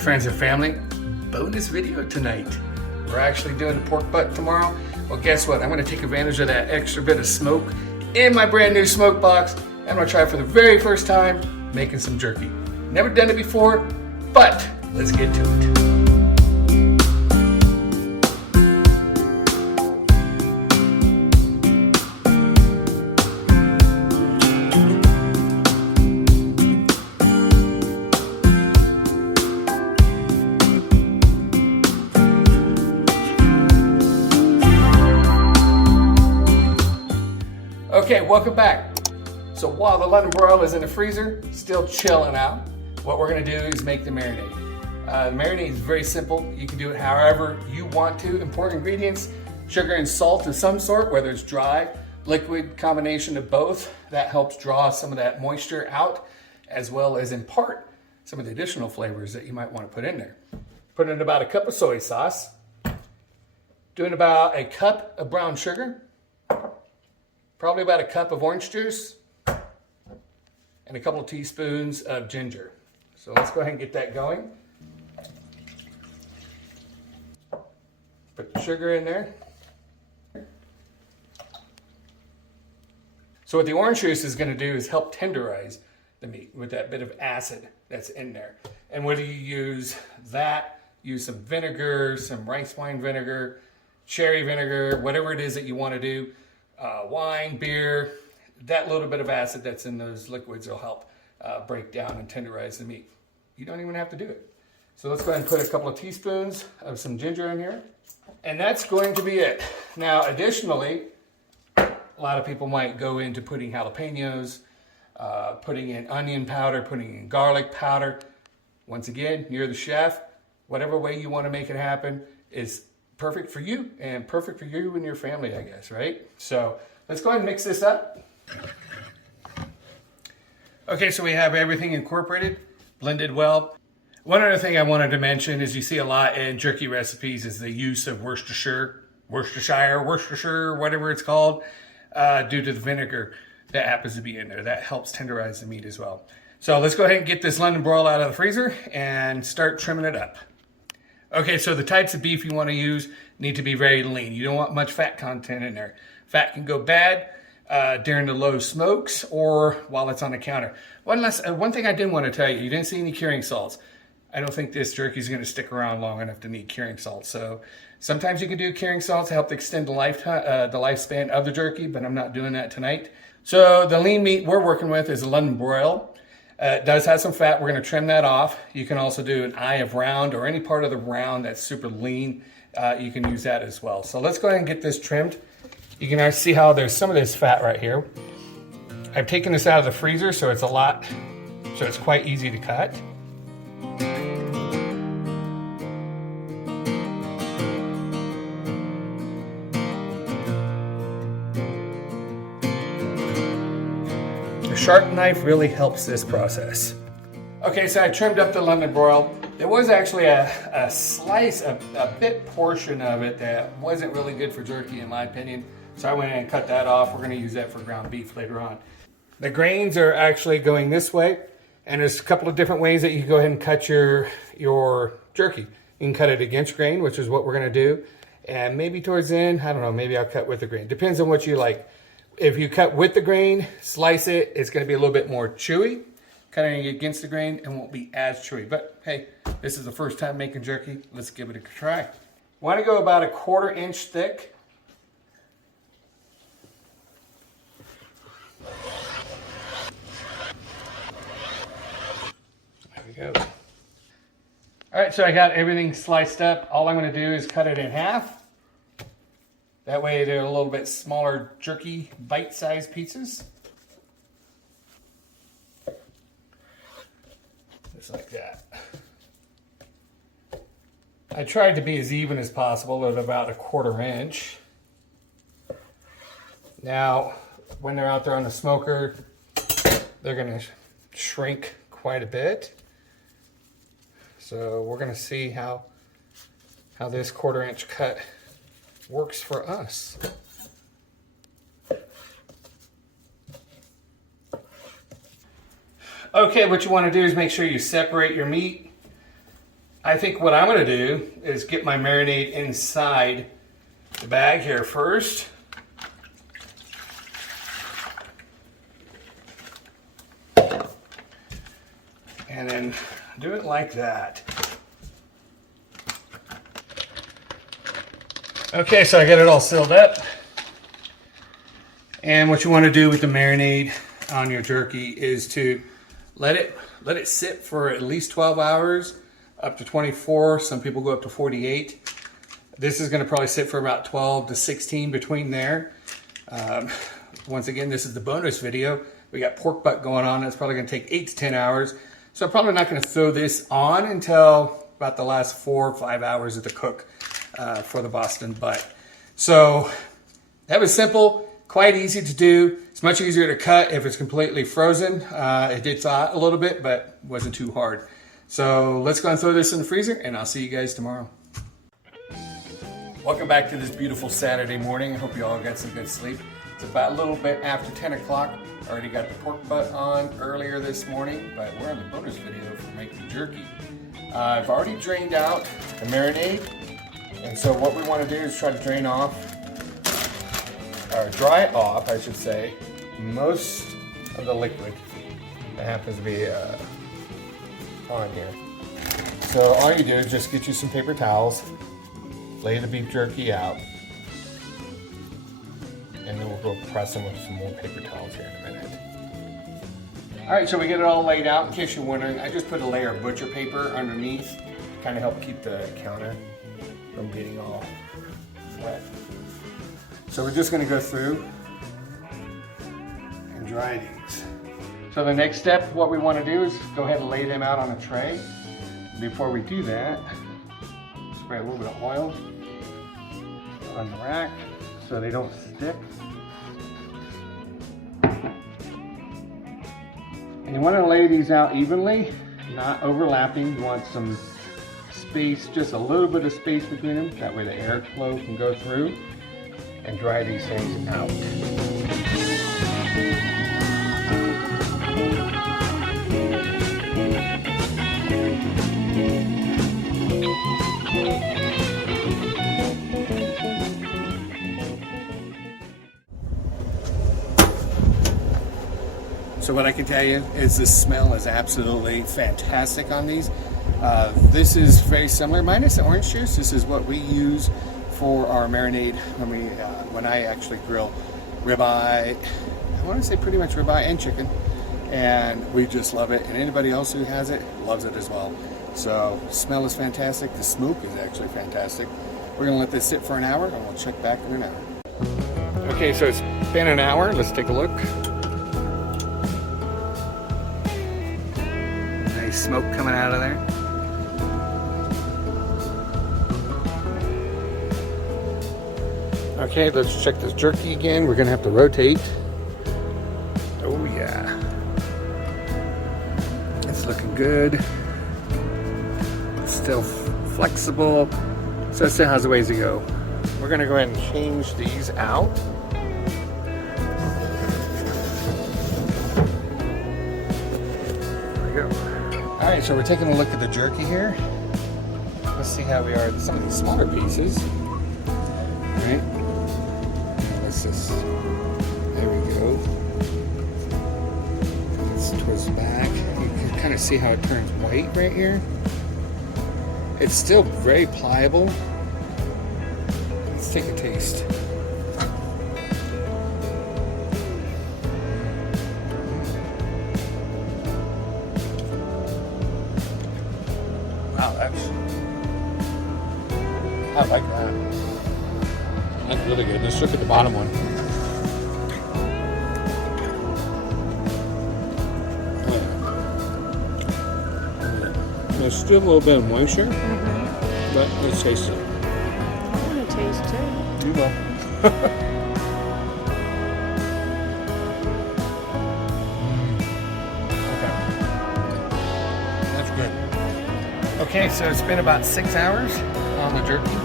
friends and family, bonus video tonight. We're actually doing a pork butt tomorrow. Well, guess what? I'm gonna take advantage of that extra bit of smoke in my brand new smoke box. I'm gonna try for the very first time making some jerky. Never done it before, but let's get to it. Okay, welcome back. So while the London broil is in the freezer, still chilling out, what we're gonna do is make the marinade. The marinade is very simple. You can do it however you want to. Important ingredients, sugar and salt of some sort, whether it's dry, liquid, combination of both. That helps draw some of that moisture out, as well as impart some of the additional flavors that you might want to put in there. Put in about a cup of soy sauce, doing about a cup of brown sugar, probably about a cup of orange juice, and a couple of teaspoons of ginger. So let's go ahead and get that going. Put the sugar in there. So what the orange juice is going to do is help tenderize the meat with that bit of acid that's in there. And whether you use that, use some vinegar, some rice wine vinegar, cherry vinegar, whatever it is that you want to do, wine, beer, that little bit of acid that's in those liquids will help break down and tenderize the meat. You don't even have to do it. So let's go ahead and put a couple of teaspoons of some ginger in here. And that's going to be it. Now, additionally, a lot of people might go into putting jalapenos, putting in onion powder, putting in garlic powder. Once again, you're the chef. Whatever way you want to make it happen is perfect for you and perfect for you and your family, I guess, right? So let's go ahead and mix this up. Okay, so we have everything incorporated, blended well. One other thing I wanted to mention is you see a lot in jerky recipes is the use of Worcestershire, whatever it's called, due to the vinegar that happens to be in there. That helps tenderize the meat as well. So let's go ahead and get this London broil out of the freezer and start trimming it up. Okay, so the types of beef you want to use need to be very lean. You don't want much fat content in there. Fat can go bad during the low smokes or while it's on the counter. One thing I didn't want to tell you, you didn't see any curing salts. I don't think this jerky is going to stick around long enough to need curing salt. So sometimes you can do curing salt to help extend the lifespan of the jerky, but I'm not doing that tonight. So the lean meat we're working with is a London broil. It does have some fat. We're going to trim that off. You can also do an eye of round or any part of the round that's super lean. You can use that as well. So let's go ahead and get this trimmed. You can actually see how there's some of this fat right here. I've taken this out of the freezer, so it's quite easy to cut. A sharp knife really helps this process. Okay, so I trimmed up the London broil. There was actually a slice, a bit portion of it that wasn't really good for jerky in my opinion. So I went in and cut that off. We're gonna use that for ground beef later on. The grains are actually going this way, and there's a couple of different ways that you can go ahead and cut your jerky. You can cut it against grain, which is what we're gonna do. And maybe towards the end, I don't know, maybe I'll cut with the grain. Depends on what you like. If you cut with the grain, slice it, it's gonna be a little bit more chewy. Cutting it against the grain, it won't be as chewy. But hey, this is the first time making jerky. Let's give it a try. Want to go about 1/4 inch thick. There we go. All right, so I got everything sliced up. All I'm going to do is cut it in half. That way they're a little bit smaller jerky bite-sized pieces. Just like that. I tried to be as even as possible at about 1/4 inch. Now, when they're out there on the smoker, they're going to shrink quite a bit. So we're going to see how this 1/4 inch cut works for us. Okay, what you want to do is make sure you separate your meat I think what I'm going to do is get my marinade inside the bag here first. And then do it like that. Okay, so I got it all sealed up. And what you want to do with the marinade on your jerky is to let it sit for at least 12 hours, up to 24. Some people go up to 48. This is going to probably sit for about 12 to 16 between there. Once again, this is the bonus video. We got pork butt going on. It's probably going to take 8 to 10 hours. So I'm probably not going to throw this on until about the last 4 or 5 hours of the cook for the Boston butt. So that was simple, quite easy to do. It's much easier to cut if it's completely frozen. It did thaw out a little bit, but wasn't too hard. So let's go and throw this in the freezer, and I'll see you guys tomorrow. Welcome back to this beautiful Saturday morning. I hope you all got some good sleep. It's about a little bit after 10 o'clock. Already got the pork butt on earlier this morning, but we're on the bonus video for making jerky. I've already drained out the marinade, and so what we want to do is try to drain off, or dry off, I should say, most of the liquid that happens to be on here. So all you do is just get you some paper towels, lay the beef jerky out, and then we'll go press them with some more paper towels here in a minute. All right, so we get it all laid out. In case you're wondering, I just put a layer of butcher paper underneath, kind of help keep the counter from getting all wet. So we're just going to go through and dry these. So the next step, what we want to do is go ahead and lay them out on a tray. Before we do that, spray a little bit of oil on the rack so they don't stick. And you want to lay these out evenly, not overlapping. You want some space, just a little bit of space between them. That way the airflow can go through and dry these things out. So what I can tell you is the smell is absolutely fantastic on these. This is very similar, minus the orange juice. This is what we use for our marinade when I actually grill ribeye. I want to say pretty much ribeye and chicken, and we just love it. And anybody else who has it loves it as well. So smell is fantastic. The smoke is actually fantastic. We're gonna let this sit for an hour, and we'll check back in an hour. Okay, so it's been an hour. Let's take a look. Nice smoke coming out of there. Okay, let's check this jerky again. We're gonna have to rotate. Oh yeah. It's looking good. It's still flexible. So it still has a ways to go. We're gonna go ahead and change these out. There we go. All right, so we're taking a look at the jerky here. Let's see how we are with some of these smaller pieces. All right. There we go. It's towards the back. You can kind of see how it turns white right here. It's still very pliable. Let's take a taste. Wow, I like that. That's really good. Let's look at the bottom one. There's still a little bit of moisture, but let's taste it. I want to taste too. You will. Okay. That's good. Okay, so it's been about 6 hours on the jerky.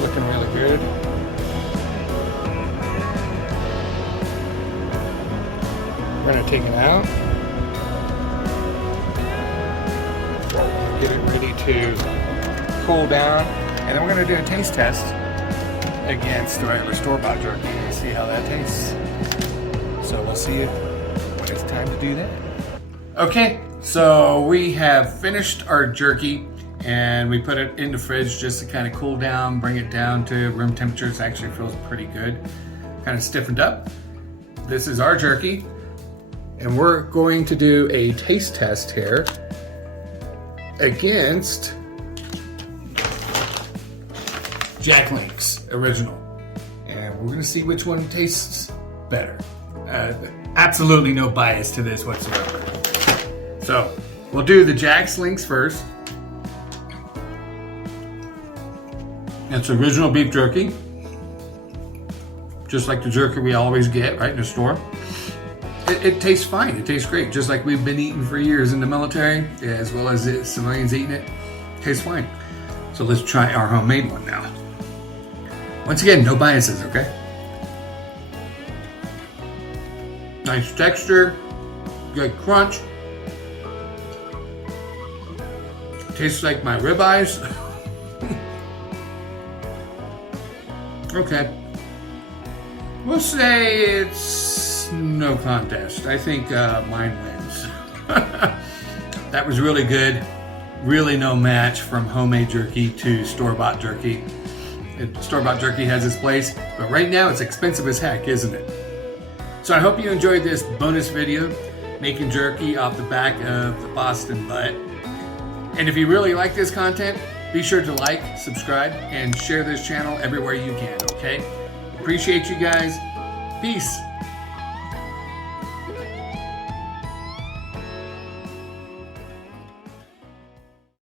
Looking really good. We're going to take it out. get it ready to cool down. And then we're gonna do a taste test against the regular store-bought jerky and see how that tastes. So we'll see you when it's time to do that. Okay, so we have finished our jerky and we put it in the fridge just to kind of cool down, bring it down to room temperature. It actually feels pretty good. Kind of stiffened up. This is our jerky. And we're going to do a taste test here against Jack Link's original. And we're gonna see which one tastes better. Absolutely no bias to this whatsoever. So we'll do the Jack Link's first. It's original beef jerky. Just like the jerky we always get right in the store. It tastes fine. It tastes great. Just like we've been eating for years in the military, as well as the civilians eating it. Tastes fine. So let's try our homemade one now. Once again, no biases, okay? Nice texture, good crunch. Tastes like my ribeyes. Okay. We'll say it's no contest. I think mine wins. That was really good. Really no match from homemade jerky to store-bought jerky. Store-bought jerky has its place, but right now it's expensive as heck, isn't it? So I hope you enjoyed this bonus video, making jerky off the back of the Boston butt. And if you really like this content, be sure to like, subscribe, and share this channel everywhere you can, okay? Appreciate you guys. Peace.